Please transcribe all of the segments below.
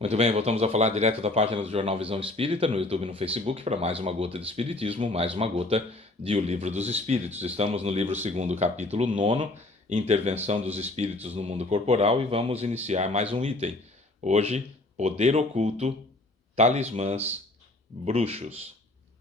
Muito bem, voltamos a falar direto da página do Jornal Visão Espírita, no YouTube e no Facebook, para mais uma gota de Espiritismo, mais uma gota de O Livro dos Espíritos. Estamos no livro 2º, capítulo 9, Intervenção dos Espíritos no Mundo Corporal, e vamos iniciar mais um item. Hoje, Poder Oculto, Talismãs, Bruxos.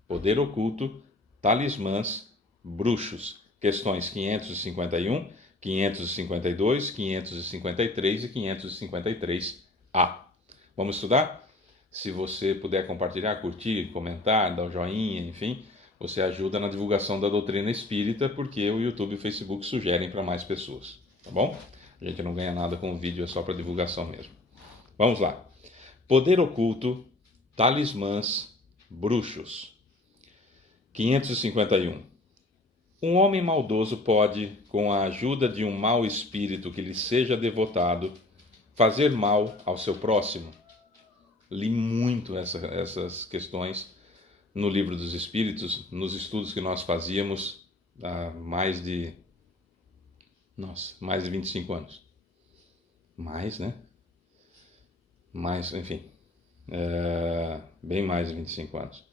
Poder Oculto, Talismãs, Bruxos. Questões 551, 552, 553 e 553A. Vamos estudar? Se você puder compartilhar, curtir, comentar, dar o joinha, enfim, você ajuda na divulgação da doutrina espírita, porque o YouTube e o Facebook sugerem para mais pessoas, tá bom? A gente não ganha nada com o vídeo, é só para divulgação mesmo. Vamos lá. Poder oculto, talismãs, bruxos. 551. Um homem maldoso pode, com a ajuda de um mau espírito que lhe seja devotado, fazer mal ao seu próximo. Li muito essas questões no Livro dos Espíritos, nos estudos que nós fazíamos há mais de 25 anos. Mais, né? Mais, enfim, bem mais de 25 anos.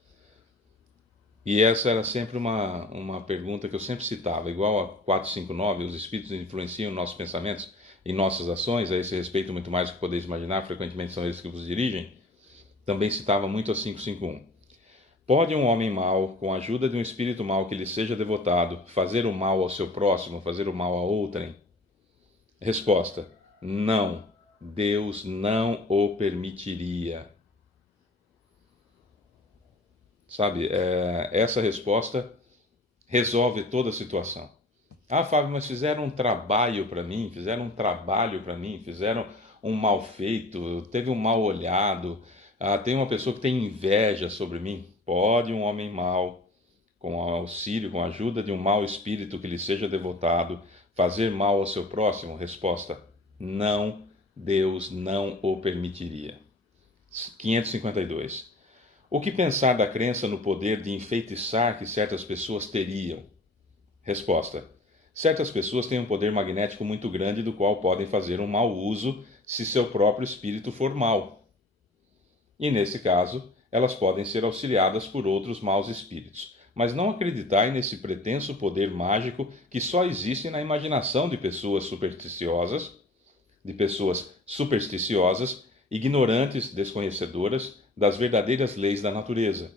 E essa era sempre uma pergunta que eu sempre citava, igual a 459, os Espíritos influenciam nossos pensamentos e nossas ações, a esse respeito muito mais do que podeis imaginar, frequentemente são eles que vos dirigem. Também citava muito a 551. Pode um homem mau, com a ajuda de um espírito mau que lhe seja devotado, fazer o mal ao seu próximo, fazer o mal a outrem? Resposta: não. Deus não o permitiria. Sabe, essa resposta resolve toda a situação. Ah, Fábio, mas fizeram um trabalho para mim, fizeram um mal feito, teve um mal olhado. Tem uma pessoa que tem inveja sobre mim. Pode um homem mau, com auxílio, com a ajuda de um mau espírito que lhe seja devotado, fazer mal ao seu próximo? Resposta: não, Deus não o permitiria. 552. O que pensar da crença no poder de enfeitiçar que certas pessoas teriam? Resposta: certas pessoas têm um poder magnético muito grande do qual podem fazer um mau uso se seu próprio espírito for mau. E nesse caso, elas podem ser auxiliadas por outros maus espíritos. Mas não acreditai nesse pretenso poder mágico que só existe na imaginação de pessoas supersticiosas, ignorantes, desconhecedoras das verdadeiras leis da natureza.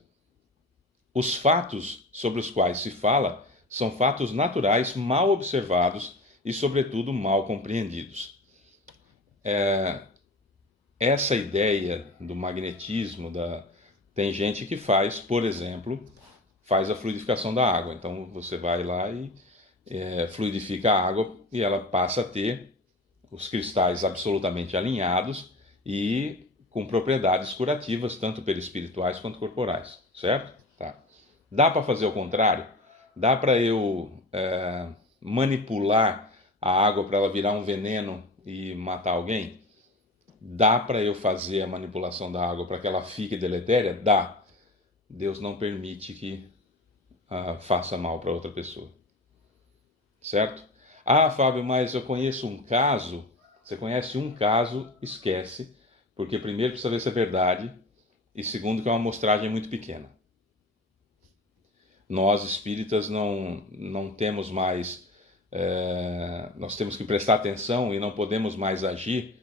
Os fatos sobre os quais se fala são fatos naturais mal observados e, sobretudo, mal compreendidos. Essa ideia do magnetismo, tem gente que faz, por exemplo, faz a fluidificação da água. Então você vai lá e fluidifica a água e ela passa a ter os cristais absolutamente alinhados e com propriedades curativas, tanto perispirituais quanto corporais, certo? Tá. Dá para fazer o contrário? Dá para eu manipular a água para ela virar um veneno e matar alguém? Dá para eu fazer a manipulação da água para que ela fique deletéria? Dá. Deus não permite que faça mal para outra pessoa. Certo? Ah, Fábio, mas eu conheço um caso. Você conhece um caso, esquece. Porque primeiro precisa ver se é verdade. E segundo que é uma amostragem muito pequena. Nós espíritas não temos mais... nós temos que prestar atenção e não podemos mais agir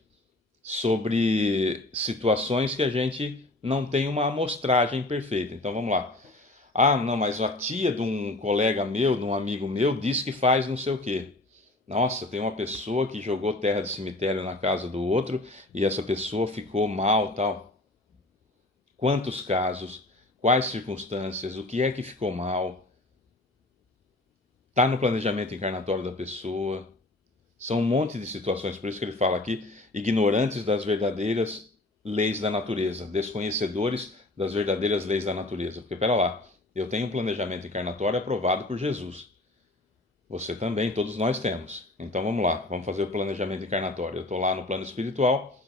sobre situações que a gente não tem uma amostragem perfeita. Então vamos lá. Ah, não, mas a tia de um colega meu, de um amigo meu, disse que faz não sei o quê. Nossa, tem uma pessoa que jogou terra de cemitério na casa do outro e essa pessoa ficou mal, tal. Quantos casos? Quais circunstâncias? O que é que ficou mal? Está no planejamento encarnatório da pessoa? São um monte de situações, por isso que ele fala aqui, ignorantes das verdadeiras leis da natureza, desconhecedores das verdadeiras leis da natureza. Porque, pera lá, eu tenho um planejamento encarnatório aprovado por Jesus. Você também, todos nós temos. Então vamos lá, vamos fazer o planejamento encarnatório. Eu estou lá no plano espiritual,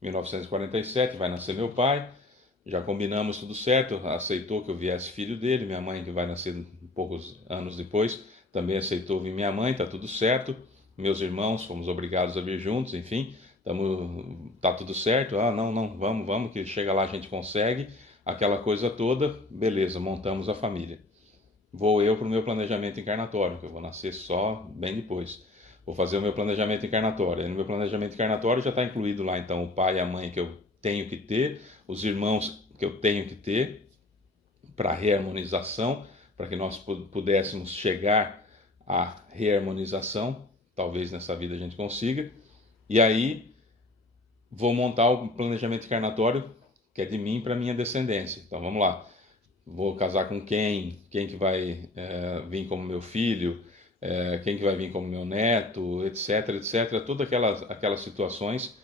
1947, vai nascer meu pai, já combinamos tudo certo, aceitou que eu viesse filho dele, minha mãe, que vai nascer poucos anos depois, também aceitou vir minha mãe, está tudo certo. Meus irmãos, fomos obrigados a vir juntos, enfim, tá tudo certo, não, vamos, que chega lá a gente consegue, aquela coisa toda, beleza, montamos a família. Vou eu para o meu planejamento encarnatório, que eu vou nascer só bem depois. Vou fazer o meu planejamento encarnatório. E no meu planejamento encarnatório já está incluído lá, então, o pai e a mãe que eu tenho que ter, os irmãos que eu tenho que ter, para reharmonização, para que nós pudéssemos chegar à reharmonização. Talvez nessa vida a gente consiga. E aí vou montar o planejamento encarnatório que é de mim para minha descendência. Então vamos lá. Vou casar com quem que vai vir como meu filho, quem que vai vir como meu neto, etc, etc. Todas aquelas situações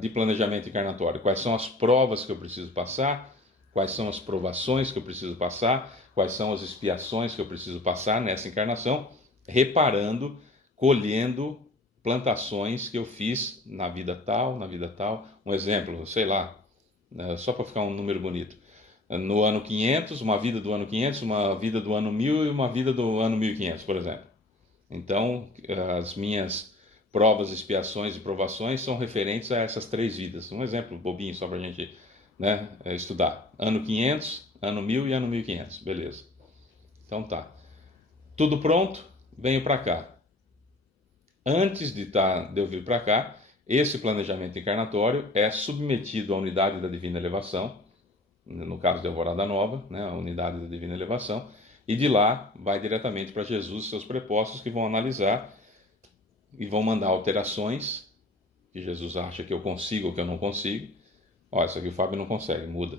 de planejamento encarnatório. Quais são as provas que eu preciso passar? Quais são as provações que eu preciso passar? Quais são as expiações que eu preciso passar nessa encarnação? Reparando, colhendo plantações que eu fiz na vida tal, na vida tal. Um exemplo, sei lá, só para ficar um número bonito. No ano 500, uma vida do ano 500, uma vida do ano 1000 e uma vida do ano 1500, por exemplo. Então, as minhas provas, expiações e provações são referentes a essas três vidas. Um exemplo bobinho só para a gente, né, estudar. Ano 500, ano 1000 e ano 1500. Beleza. Então tá. Tudo pronto, venho para cá. Antes de eu vir para cá, esse planejamento encarnatório é submetido à unidade da divina elevação, no caso de Alvorada Nova, né, a unidade da divina elevação, e de lá vai diretamente para Jesus e seus prepostos, que vão analisar e vão mandar alterações que Jesus acha que eu consigo ou que eu não consigo. Ó, isso aqui o Fábio não consegue, muda.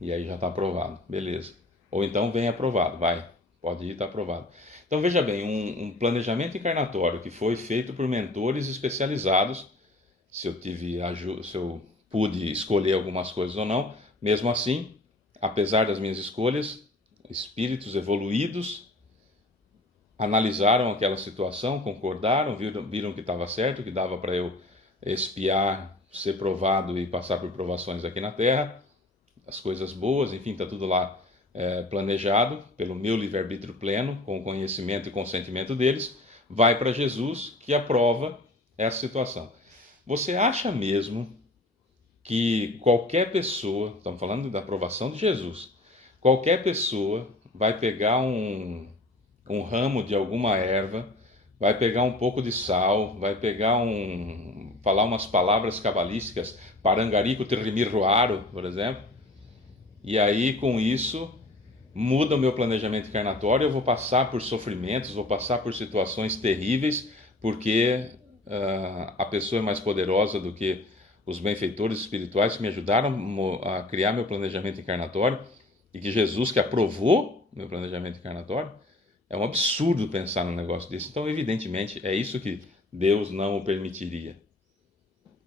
E aí já está aprovado, beleza. Ou então vem aprovado, vai, pode ir, está aprovado. Então veja bem, um planejamento encarnatório que foi feito por mentores especializados, se eu pude escolher algumas coisas ou não, mesmo assim, apesar das minhas escolhas, espíritos evoluídos analisaram aquela situação, concordaram, viram que estava certo, que dava para eu expiar, ser provado e passar por provações aqui na Terra, as coisas boas, enfim, está tudo lá planejado pelo meu livre-arbítrio pleno, com o conhecimento e consentimento deles, vai para Jesus que aprova essa situação. Você acha mesmo que qualquer pessoa, estamos falando da aprovação de Jesus, qualquer pessoa vai pegar um ramo de alguma erva, vai pegar um pouco de sal, vai pegar falar umas palavras cabalísticas, parangarico tirimiruaro, por exemplo, e aí com isso muda o meu planejamento encarnatório, eu vou passar por sofrimentos, vou passar por situações terríveis, porque a pessoa é mais poderosa do que os benfeitores espirituais que me ajudaram a criar meu planejamento encarnatório, e que Jesus, que aprovou meu planejamento encarnatório. É um absurdo pensar num negócio desse. Então, evidentemente, é isso que Deus não o permitiria.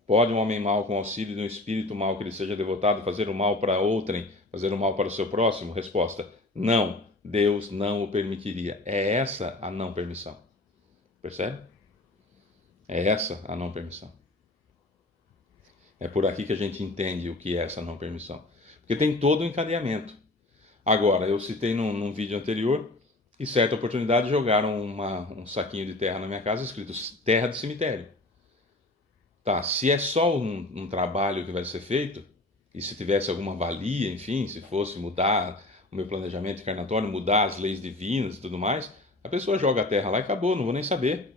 Pode um homem mau, com auxílio de um espírito mau que lhe seja devotado, fazer o mal para outrem, fazer o mal para o seu próximo? Resposta: não, Deus não o permitiria. É essa a não permissão. Percebe? É essa a não permissão. É por aqui que a gente entende o que é essa não permissão. Porque tem todo o encadeamento. Agora, eu citei num vídeo anterior, e certa oportunidade jogaram um saquinho de terra na minha casa escrito terra de cemitério. Tá, se é só um trabalho que vai ser feito, e se tivesse alguma valia, enfim, se fosse mudar o meu planejamento encarnatório, mudar as leis divinas e tudo mais, a pessoa joga a terra lá e acabou, não vou nem saber.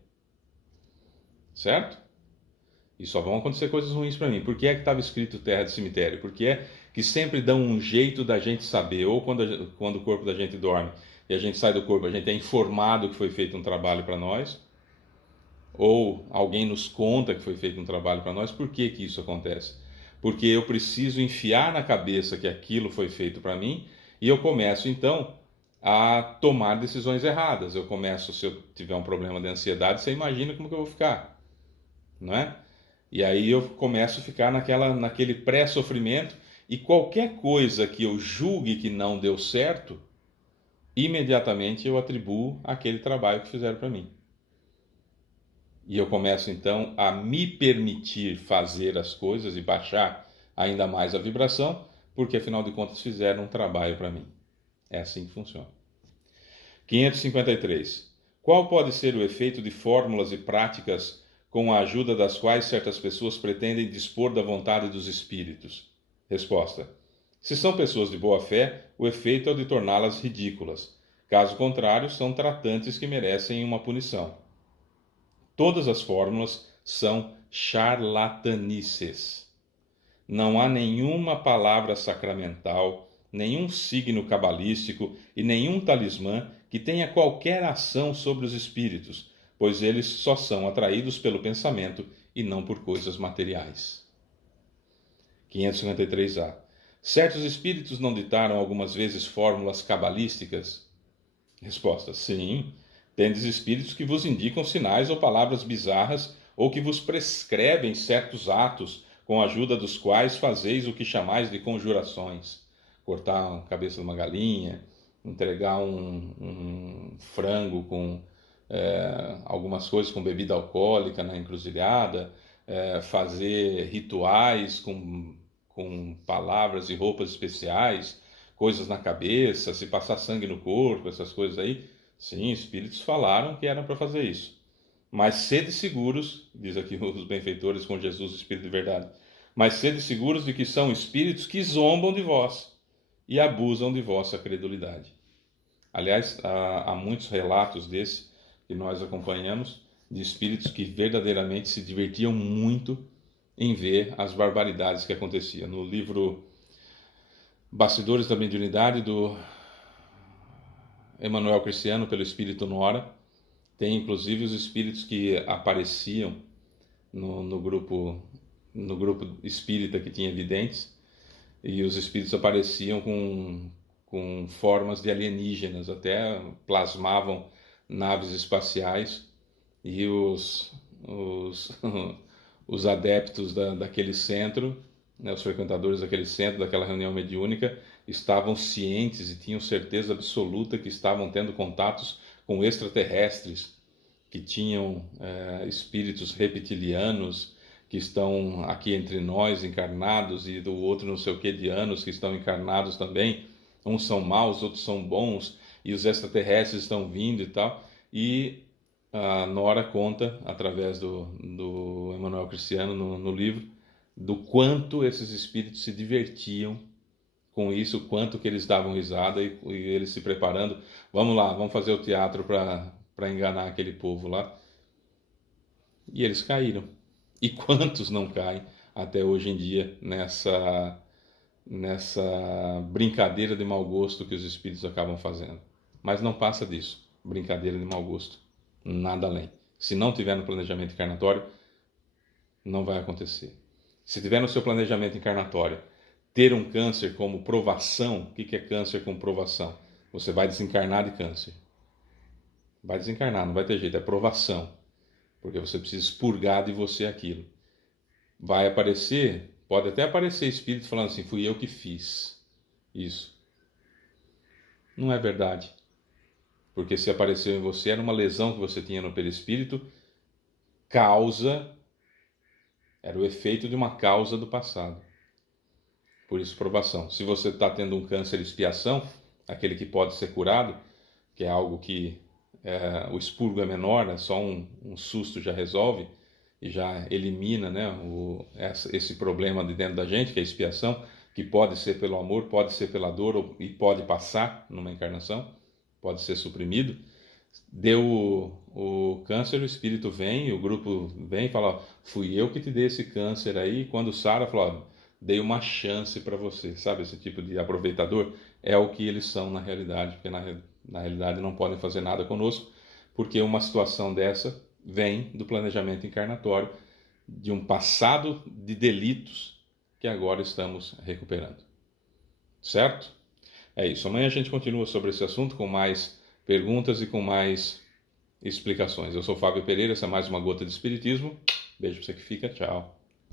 Certo? E só vão acontecer coisas ruins para mim. Por que é que estava escrito terra de cemitério? Porque é que sempre dão um jeito da gente saber, ou quando o corpo da gente dorme e a gente sai do corpo, a gente é informado que foi feito um trabalho para nós, ou alguém nos conta que foi feito um trabalho para nós. Por que que isso acontece? Porque eu preciso enfiar na cabeça que aquilo foi feito para mim, e eu começo então a tomar decisões erradas. Eu começo, se eu tiver um problema de ansiedade, você imagina como que eu vou ficar, não é? E aí eu começo a ficar naquele pré-sofrimento, e qualquer coisa que eu julgue que não deu certo, imediatamente eu atribuo aquele trabalho que fizeram para mim. E eu começo então a me permitir fazer as coisas e baixar ainda mais a vibração, porque afinal de contas fizeram um trabalho para mim. É assim que funciona. 553. Qual pode ser o efeito de fórmulas e práticas com a ajuda das quais certas pessoas pretendem dispor da vontade dos espíritos? Resposta: se são pessoas de boa fé, o efeito é o de torná-las ridículas. Caso contrário, são tratantes que merecem uma punição. Todas as fórmulas são charlatanices. Não há nenhuma palavra sacramental, nenhum signo cabalístico e nenhum talismã que tenha qualquer ação sobre os espíritos, pois eles só são atraídos pelo pensamento e não por coisas materiais. 553A. Certos espíritos não ditaram algumas vezes fórmulas cabalísticas? Resposta: sim. Tendes espíritos que vos indicam sinais ou palavras bizarras ou que vos prescrevem certos atos com a ajuda dos quais fazeis o que chamais de conjurações. Cortar a cabeça de uma galinha, entregar um frango com algumas coisas com bebida alcoólica na encruzilhada, fazer rituais com palavras e roupas especiais, coisas na cabeça, se passar sangue no corpo, essas coisas aí. Sim, espíritos falaram que eram para fazer isso. Mas sede seguros, diz aqui os benfeitores com Jesus, o Espírito de verdade, mas sede seguros de que são espíritos que zombam de vós e abusam de vossa credulidade. Aliás, há muitos relatos desse que nós acompanhamos, de espíritos que verdadeiramente se divertiam muito em ver as barbaridades que aconteciam. No livro Bastidores da Mediunidade, do Emanuel Cristiano, pelo Espírito Nora, tem inclusive os espíritos que apareciam no grupo espírita que tinha videntes, e os espíritos apareciam com formas de alienígenas, até plasmavam naves espaciais, e os adeptos daquele centro, né, os frequentadores daquele centro, daquela reunião mediúnica, estavam cientes e tinham certeza absoluta que estavam tendo contatos com extraterrestres, que tinham espíritos reptilianos que estão aqui entre nós encarnados, e do outro não sei o que de anos que estão encarnados também. Uns são maus, outros são bons, e os extraterrestres estão vindo e tal. E a Nora conta, através do Emanuel Cristiano no livro, do quanto esses espíritos se divertiam com isso, o quanto que eles davam risada e eles se preparando. Vamos lá, vamos fazer o teatro para enganar aquele povo lá. E eles caíram. E quantos não caem até hoje em dia nessa brincadeira de mau gosto que os espíritos acabam fazendo. Mas não passa disso, brincadeira de mau gosto, nada além. Se não tiver no planejamento encarnatório, não vai acontecer. Se tiver no seu planejamento encarnatório ter um câncer como provação, o que é câncer como provação? Você vai desencarnar de câncer. Vai desencarnar, não vai ter jeito, é provação. Porque você precisa expurgar de você aquilo. Vai aparecer, pode até aparecer espírito falando assim, fui eu que fiz isso. Não é verdade. Porque se apareceu em você, era uma lesão que você tinha no perispírito, era o efeito de uma causa do passado. Por isso, provação. Se você está tendo um câncer expiação, aquele que pode ser curado, que é algo que o expurgo é menor, né? Só um susto já resolve e já elimina, né, esse problema de dentro da gente, que é a expiação, que pode ser pelo amor, pode ser pela dor e pode passar numa encarnação, pode ser suprimido. Deu o câncer, o espírito vem, o grupo vem e fala, fui eu que te dei esse câncer aí. E quando sara, fala, dei uma chance para você, sabe? Esse tipo de aproveitador é o que eles são na realidade, porque na realidade não podem fazer nada conosco, porque uma situação dessa vem do planejamento encarnatório, de um passado de delitos que agora estamos recuperando. Certo? É isso. Amanhã a gente continua sobre esse assunto com mais perguntas e com mais explicações. Eu sou Fábio Pereira, essa é mais uma Gota de Espiritismo. Beijo pra você que fica, tchau.